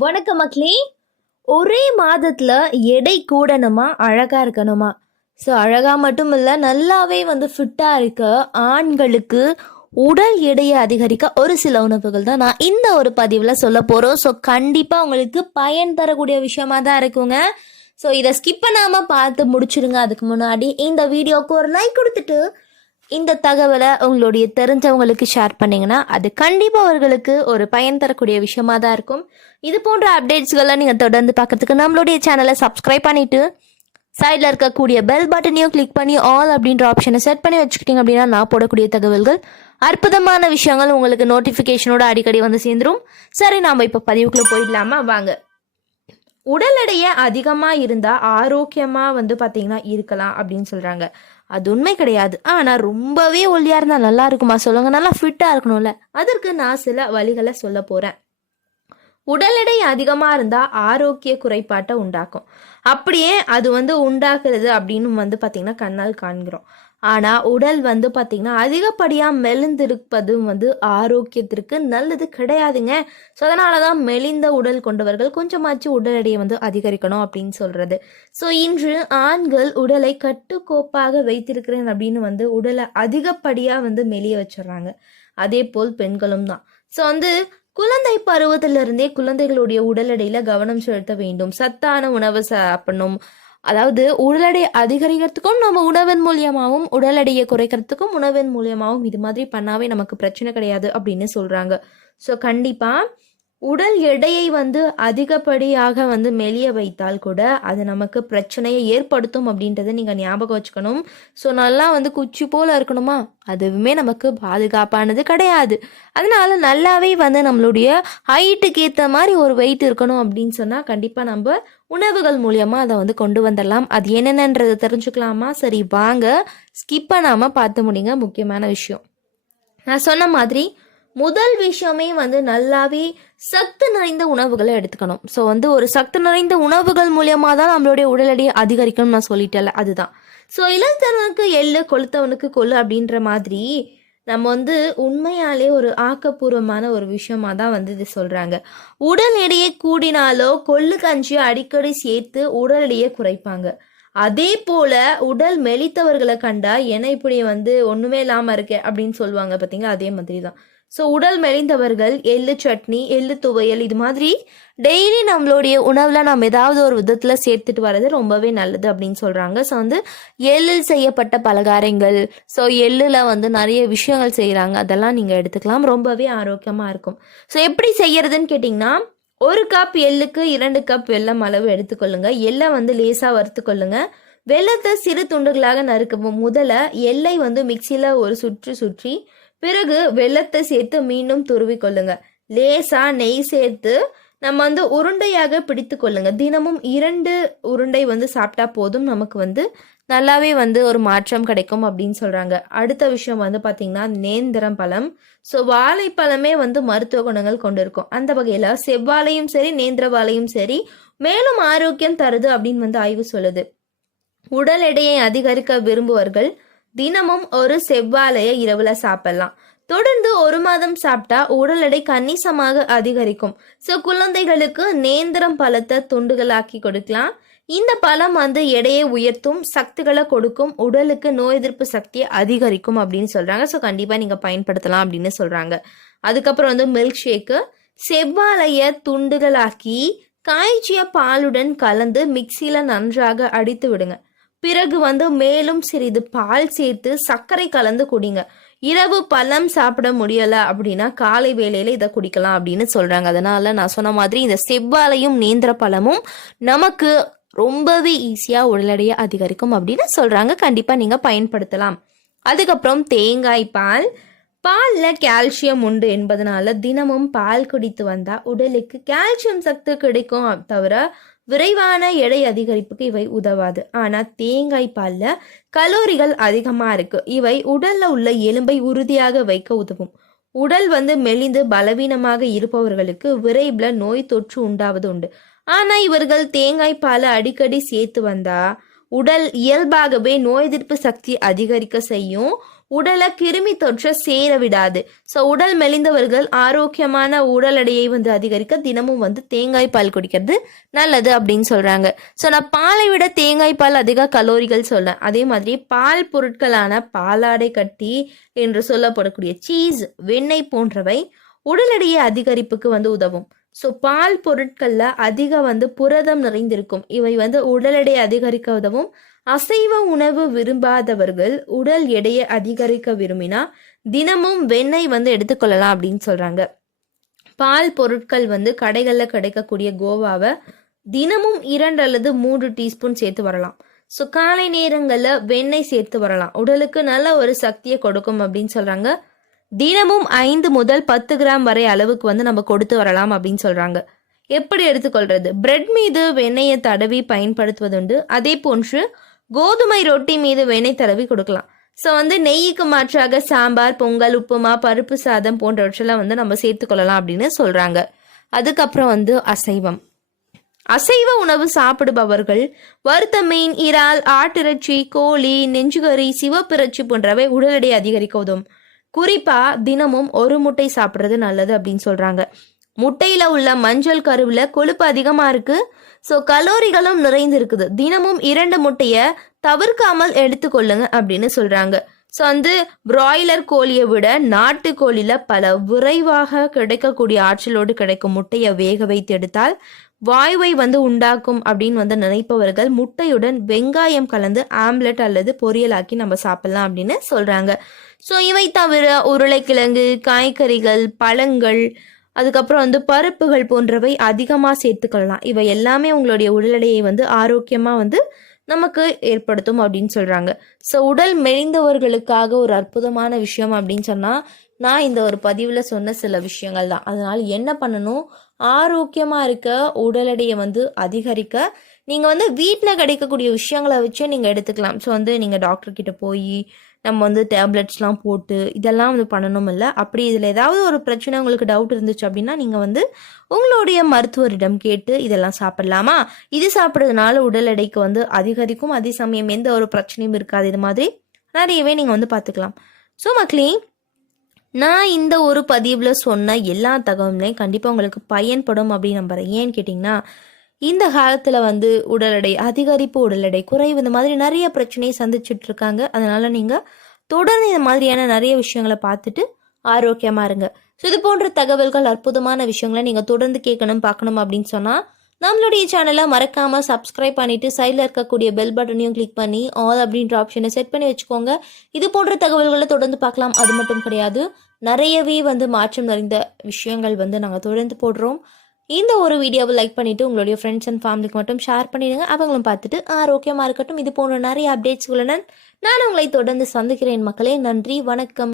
வணக்கம் மக்களே. ஒரே மாதத்தில் எடை கூடணுமா அழகாக இருக்கணுமா? ஸோ அழகாக மட்டும் இல்லை, நல்லாவே ஃபிட்டாக இருக்க ஆண்களுக்கு உடல் எடையை அதிகரிக்க ஒரு சில உணவுகள் தான் நான் இந்த ஒரு பதிவில் சொல்ல போகிறோம். ஸோ கண்டிப்பாக உங்களுக்கு பயன் தரக்கூடிய விஷயமா தான் இருக்குங்க. ஸோ இதை ஸ்கிப் பண்ணாமல் பார்த்து முடிச்சிடுங்க. அதுக்கு முன்னாடி இந்த வீடியோவுக்கு ஒரு லைக் கொடுத்துட்டு இந்த தகவலை உங்களுடைய தெரிஞ்சவங்களுக்கு ஷேர் பண்ணிங்கன்னா அது கண்டிப்பாக அவர்களுக்கு ஒரு பயன் தரக்கூடிய விஷயமா தான் இருக்கும். இது போன்ற அப்டேட்ஸ்களை நீங்கள் தொடர்ந்து பார்க்கறதுக்கு நம்மளுடைய சேனலை சப்ஸ்கிரைப் பண்ணிவிட்டு சைடில் இருக்கக்கூடிய பெல் பட்டனையும் கிளிக் பண்ணி ஆல் அப்படின்ற ஆப்ஷனை செட் பண்ணி வச்சுக்கிட்டீங்க அப்படின்னா நான் போடக்கூடிய தகவல்கள், அற்புதமான விஷயங்கள் உங்களுக்கு நோட்டிஃபிகேஷனோட அடிக்கடி சேர்ந்துடும். சரி, நாம் இப்போ பதிவுக்குள்ளே போயிடலாமா? வாங்க. உடல் எடையை அதிகமாக இருந்தால் ஆரோக்கியமாக பார்த்தீங்கன்னா இருக்கலாம் அப்படின்னு சொல்கிறாங்க. அது உண்மை கிடையாது. ஆனால் ரொம்பவே ஒல்லியாக இருந்தால் நல்லா இருக்குமா சொல்லுங்க? நல்லா ஃபிட்டாக இருக்கணும்ல. அதற்கு நான் சில வழிகளை சொல்ல போகிறேன். உடல் எடை அதிகமாக இருந்தால் ஆரோக்கிய குறைபாட்டை உண்டாக்கும். அப்படியே அது உண்டாக்குறது அப்படின்னு பார்த்தீங்கன்னா கண்ணால் காண்கிறோம். ஆனால் உடல் பார்த்தீங்கன்னா அதிகப்படியாக மெலிந்திருப்பதும் ஆரோக்கியத்திற்கு நல்லது கிடையாதுங்க. ஸோ அதனால தான் மெலிந்த உடல் கொண்டவர்கள் கொஞ்சமாச்சு உடல் எடையை அதிகரிக்கணும் அப்படின்னு சொல்கிறது. ஸோ இன்று ஆண்கள் உடலை கட்டுக்கோப்பாக வைத்திருக்கிறேன் அப்படின்னு உடலை அதிகப்படியாக மெலிய வச்சிடுறாங்க. அதே போல் பெண்களும் தான். ஸோ குழந்தை பருவத்திலிருந்தே குழந்தைகளுடைய உடல் எடையில கவனம் செலுத்த வேண்டும். சத்தான உணவு சாப்பிடணும். அதாவது உடல் எடை அதிகரிக்கிறதுக்கும் நம்ம உணவின் மூலியமாகவும், உடல் எடையை குறைக்கிறதுக்கும் உணவின் மூலியமாகவும் இது மாதிரி பண்ணாவே நமக்கு பிரச்சனை கிடையாது அப்படின்னு சொல்றாங்க. ஸோ கண்டிப்பா உடல் எடையை அதிகப்படியாக மெலிய வைத்தால் கூட அது நமக்கு பிரச்சனையை ஏற்படுத்தும் அப்படின்றத நீங்கள் ஞாபகம் வச்சுக்கணும். ஸோ நல்லா குச்சி போல் இருக்கணுமா? அதுவுமே நமக்கு பாதுகாப்பானது கிடையாது. அதனால நல்லாவே நம்மளுடைய ஹைட்டுக்கு ஏற்ற மாதிரி ஒரு வெயிட் இருக்கணும் அப்படின்னு சொன்னால் கண்டிப்பாக நம்ம உணவுகள் மூலியமாக அதை கொண்டு வந்துடலாம். அது என்னென்னன்றதை தெரிஞ்சுக்கலாமா? சரி வாங்க, ஸ்கிப் பண்ணாமல் பார்த்து முடியுங்க. முக்கியமான விஷயம் நான் சொன்ன மாதிரி முதல் விஷயமே நல்லாவே சத்து நிறைந்த உணவுகளை எடுத்துக்கணும். ஸோ ஒரு சத்து நிறைந்த உணவுகள் மூலியமாக தான் நம்மளுடைய உடல் எடையை அதிகரிக்கணும்னு நான் சொல்லிட்டேன்ல, அதுதான். ஸோ இளந்தவனுக்கு எள்ளு கொளுத்தவனுக்கு கொள்ளு அப்படின்ற மாதிரி நம்ம உண்மையாலே ஒரு ஆக்கப்பூர்வமான ஒரு விஷயமா தான் இது சொல்கிறாங்க. உடல் எடையை கூடினாலோ கொள்ளு கஞ்சி அடிக்கடி சேர்த்து உடல் எடையை குறைப்பாங்க. அதே போல உடல் மெலித்தவர்களை கண்டா என்ன இப்படி ஒன்றுமே இல்லாமல் இருக்கே அப்படின்னு சொல்லுவாங்க பார்த்தீங்களா? அதே மாதிரி தான். ஸோ உடல் மெலிந்தவர்கள் எள்ளு சட்னி, எள்ளு துவையல் இது மாதிரி டெய்லி நம்மளுடைய உணவில் நம்ம ஏதாவது ஒரு விதத்தில் சேர்த்துட்டு வர்றது ரொம்பவே நல்லது அப்படின்னு சொல்கிறாங்க. ஸோ எள்ளில் செய்யப்பட்ட பலகாரங்கள், ஸோ எள்ளில் நிறைய விஷயங்கள் செய்கிறாங்க, அதெல்லாம் நீங்கள் எடுத்துக்கலாம். ரொம்பவே ஆரோக்கியமாக இருக்கும். ஸோ எப்படி செய்யறதுன்னு கேட்டிங்கன்னா, 1 கப் எள்ளுக்கு 2 கப் வெல்லம் அளவு எடுத்துக்கொள்ளுங்க. எள்ளை லேசாக வறுத்துக்கொள்ளுங்க. வெள்ளத்தை சிறு துண்டுகளாக நறுக்கவும். முதல்ல எள்ளை மிக்சியில் ஒரு சுற்றி பிறகு வெள்ளத்தை சேர்த்து மீண்டும் துருவி கொள்ளுங்க. லேசா நெய் சேர்த்து நம்ம உருண்டையாக பிடித்து கொள்ளுங்க. தினமும் 2 உருண்டை சாப்பிட்டா போதும், நமக்கு நல்லாவே ஒரு மாற்றம் கிடைக்கும் அப்படின்னு சொல்றாங்க. அடுத்த விஷயம் பார்த்தீங்கன்னா நேந்திரம் பழம். ஸோ வாழைப்பழமே மருத்துவ குணங்கள் கொண்டு இருக்கும். அந்த வகையில செவ்வாழையும் சரி நேந்திர வாழையும் சரி மேலும் ஆரோக்கியம் தருது அப்படின்னு ஆய்வு சொல்லுது. உடல் எடையை அதிகரிக்க விரும்புவர்கள் தினமும் ஒரு செவ்வாழையை இரவுல சாப்பிடலாம். தொடர்ந்து 1 மாதம் சாப்பிட்டா உடல் எடை கணிசமாக அதிகரிக்கும். ஸோ குழந்தைகளுக்கு நேந்திரம் பழத்தை துண்டுகளாக்கி கொடுக்கலாம். இந்த பழம் எடையை உயர்த்தும், சக்திகளை கொடுக்கும், உடலுக்கு நோய் எதிர்ப்பு சக்தியை அதிகரிக்கும் அப்படின்னு சொல்றாங்க. ஸோ கண்டிப்பா நீங்க பயன்படுத்தலாம் அப்படின்னு சொல்றாங்க. அதுக்கப்புறம் மில்க் ஷேக்கு. செவ்வாழைய துண்டுகளாக்கி காய்ச்சிய பாலுடன் கலந்து மிக்சியில நன்றாக அடித்து விடுங்க. பிறகு மேலும் சிறிது பால் சேர்த்து சர்க்கரை கலந்து குடிங்க. இரவு பழம் சாப்பிட முடியல அப்படின்னா காலை வேளையில இதை குடிக்கலாம் அப்படின்னு சொல்றாங்க. அதனால நான் சொன்ன மாதிரி இந்த செவ்வாழையும் நேந்திர பழமும் நமக்கு ரொம்பவே ஈஸியா உடல் எடையை அதிகரிக்கும் அப்படின்னு சொல்றாங்க. கண்டிப்பா நீங்க பயன்படுத்தலாம். அதுக்கப்புறம் தேங்காய் பால். பாலில் கால்சியம் உண்டு என்பதனால தினமும் பால் குடித்து வந்தா உடலுக்கு கால்சியம் சத்து கிடைக்கும். தவிர விரைவான எடை அதிகரிப்புக்கு இவை உதவாது. ஆனால் தேங்காய் பாலில் கலோரிகள் அதிகமாக இருக்கு. இவை உடல்ல உள்ள எலும்பை உறுதியாக வைக்க உதவும். உடல் மெலிந்து பலவீனமாக இருப்பவர்களுக்கு விரைவில் நோய் தொற்று உண்டாவது உண்டு. ஆனால் இவர்கள் தேங்காய் பாலை அடிக்கடி சேர்த்து வந்தா உடல் இயல்பாகவே நோய் எதிர்ப்பு சக்தி அதிகரிக்க செய்யும். உடலை கிருமி தொற்ற சேர விடாது. ஸோ உடல் மெலிந்தவர்கள் ஆரோக்கியமான உடல் எடையை வந்து அதிகரிக்க தினமும் வந்து தேங்காய் பால் குடிக்கிறது நல்லது அப்படின்னு சொல்றாங்க. ஸோ நான் பாலை விட தேங்காய் பால் அதிக கலோரிகள் சொல்றேன். அதே மாதிரி பால் பொருட்களான பாலாடை கட்டி என்று சொல்லப்படக்கூடிய சீஸ், வெண்ணெய் போன்றவை உடல் எடையை அதிகரிப்புக்கு வந்து உதவும். ஸோ பால் பொருட்கள்ல அதிக வந்து புரதம் நிறைந்திருக்கும். இவை வந்து உடல் எடையை அதிகரிக்க உதவும். அசைவ உணவு விரும்பாதவர்கள் உடல் எடையை அதிகரிக்க விரும்பினா தினமும் வெண்ணெய் வந்து எடுத்துக்கொள்ளலாம் அப்படின்னு சொல்றாங்க. பால் பொருட்கள் வந்து கடைகளில் கிடைக்கக்கூடிய கோவாவை தினமும் 2 அல்லது 3 டீஸ்பூன் சேர்த்து வரலாம். ஸோ காலை நேரங்களில் வெண்ணெய் சேர்த்து வரலாம். உடலுக்கு நல்ல ஒரு சக்தியை கொடுக்கும் அப்படின்னு சொல்றாங்க. தினமும் 5 முதல் 10 கிராம் வரை அளவுக்கு வந்து நம்ம கொடுத்து வரலாம் அப்படின்னு சொல்றாங்க. எப்படி எடுத்துக்கொள்றது? பிரெட் மீது வெண்ணெயை தடவி பயன்படுத்துவதுண்டு. அதே போன்று கோதுமை ரொட்டி மீது வெண்ணெய் தடவி கொடுக்கலாம். ஸோ வந்து நெய்யுக்கு மாற்றாக சாம்பார், பொங்கல், உப்புமா, பருப்பு சாதம் போன்றவற்றெல்லாம் வந்து நம்ம சேர்த்துக்கொள்ளலாம் அப்படின்னு சொல்றாங்க. அதுக்கப்புறம் வந்து அசைவ உணவு சாப்பிடுபவர்கள் வறுத்த மீன், இறால், ஆட்டிறைச்சி, கோழி, நெஞ்சுகறி, சிவப்பிறைச்சி போன்றவை உடல் எடை அதிகரிக்க உதவும். குறிப்பா தினமும் ஒரு முட்டை சாப்பிட்றது நல்லது அப்படின்னு சொல்றாங்க. முட்டையில உள்ள மஞ்சள் கருவுல கொழுப்பு அதிகமா இருக்கு. ஸோ கலோரிகளும் நிறைந்து இருக்குது. தினமும் 2 முட்டையை தவிர்க்காமல் எடுத்துக்கொள்ளுங்க அப்படின்னு சொல்றாங்க. ஸோ வந்து பிராய்லர் கோழியை விட நாட்டு கோழியில பல விரைவாக கிடைக்கக்கூடிய ஆற்றலோடு கிடைக்கும் முட்டையை வேக வைத்து எடுத்தால் வாயுவை வந்து உண்டாக்கும் அப்படின்னு வந்து நினைப்பவர்கள் முட்டையுடன் வெங்காயம் கலந்து ஆம்லெட் அல்லது பொரியலாக்கி நம்ம சாப்பிடலாம் அப்படின்னு சொல்றாங்க. ஸோ இவை தவிர உருளைக்கிழங்கு, காய்கறிகள், பழங்கள், அதுக்கப்புறம் வந்து பருப்புகள் போன்றவை அதிகமாக சேர்த்துக்கலாம். இவை எல்லாமே உங்களுடைய உடல் எடையை வந்து ஆரோக்கியமாக வந்து நமக்கு ஏற்படுத்தும் அப்படின்னு சொல்கிறாங்க. ஸோ உடல் மெலிந்தவர்களுக்காக ஒரு அற்புதமான விஷயம் அப்படின்னு சொன்னால் நான் இந்த ஒரு பதிவில் சொன்ன சில விஷயங்கள் தான். அதனால் என்ன பண்ணணும்? ஆரோக்கியமாக இருக்க, உடல் எடையை வந்து அதிகரிக்க நீங்கள் வந்து வீட்டில் கிடைக்கக்கூடிய விஷயங்களை வச்சு நீங்கள் எடுத்துக்கலாம். ஸோ வந்து நீங்கள் டாக்டர்கிட்ட போய் நம்ம வந்து டேப்லெட்ஸ்லாம் போட்டு இதெல்லாம் வந்து பண்ணணும் இல்லை. அப்படி இதில் ஏதாவது ஒரு பிரச்சனை உங்களுக்கு டவுட் இருந்துச்சு அப்படின்னா நீங்கள் வந்து உங்களுடைய மருத்துவரிடம் கேட்டு இதெல்லாம் சாப்பிடலாமா, இது சாப்பிட்றதுனால உடல் எடைக்கு வந்து அதிகரிக்கும், அதே சமயம் எந்த ஒரு பிரச்சனையும் இருக்காது, இது மாதிரி நிறையவே நீங்கள் வந்து பார்த்துக்கலாம். ஸோ மக்களே, நான் இந்த ஒரு பதிவில் சொன்ன எல்லா தகவலையும் கண்டிப்பாக உங்களுக்கு பயன்படும் அப்படின்னு நம்புறேன். ஏன்னு கேட்டிங்கன்னா இந்த காலத்தில் வந்து உடல் எடை அதிகரிப்பு, உடல் எடை குறைவு, இந்த மாதிரி நிறைய பிரச்சனையை சந்திச்சுட்டு இருக்காங்க. அதனால நீங்கள் தொடர்ந்து இந்த மாதிரியான நிறைய விஷயங்களை பார்த்துட்டு ஆரோக்கியமாக இருங்க. ஸோ இது போன்ற தகவல்கள், அற்புதமான விஷயங்களை நீங்கள் தொடர்ந்து கேட்கணும், பார்க்கணும் அப்படின்னு சொன்னால் நம்மளுடைய சேனலை மறக்காமல் சப்ஸ்கிரைப் பண்ணிவிட்டு சைடில் இருக்கக்கூடிய பெல் பட்டனையும் கிளிக் பண்ணி ஆல் அப்படின்ற ஆப்ஷனை செட் பண்ணி வச்சுக்கோங்க. இது போன்ற தகவல்களை தொடர்ந்து பார்க்கலாம். அது மட்டும் கிடையாது, நிறையவே வந்து மாற்றம் நிறைந்த விஷயங்கள் வந்து நாங்கள் தொடர்ந்து போடுறோம். இந்த ஒரு வீடியோவை லைக் பண்ணிவிட்டு உங்களுடைய ஃப்ரெண்ட்ஸ் அண்ட் ஃபேமிலிக்கு மட்டும் ஷேர் பண்ணிடுங்க. அவங்களும் பார்த்துட்டு ஆரோக்கியமாக இருக்கட்டும். இது போன்ற நிறைய அப்டேட்ஸ்களுடன் நான் உங்களை தொடர்ந்து சந்திக்கிறேன் மக்களே. நன்றி, வணக்கம்.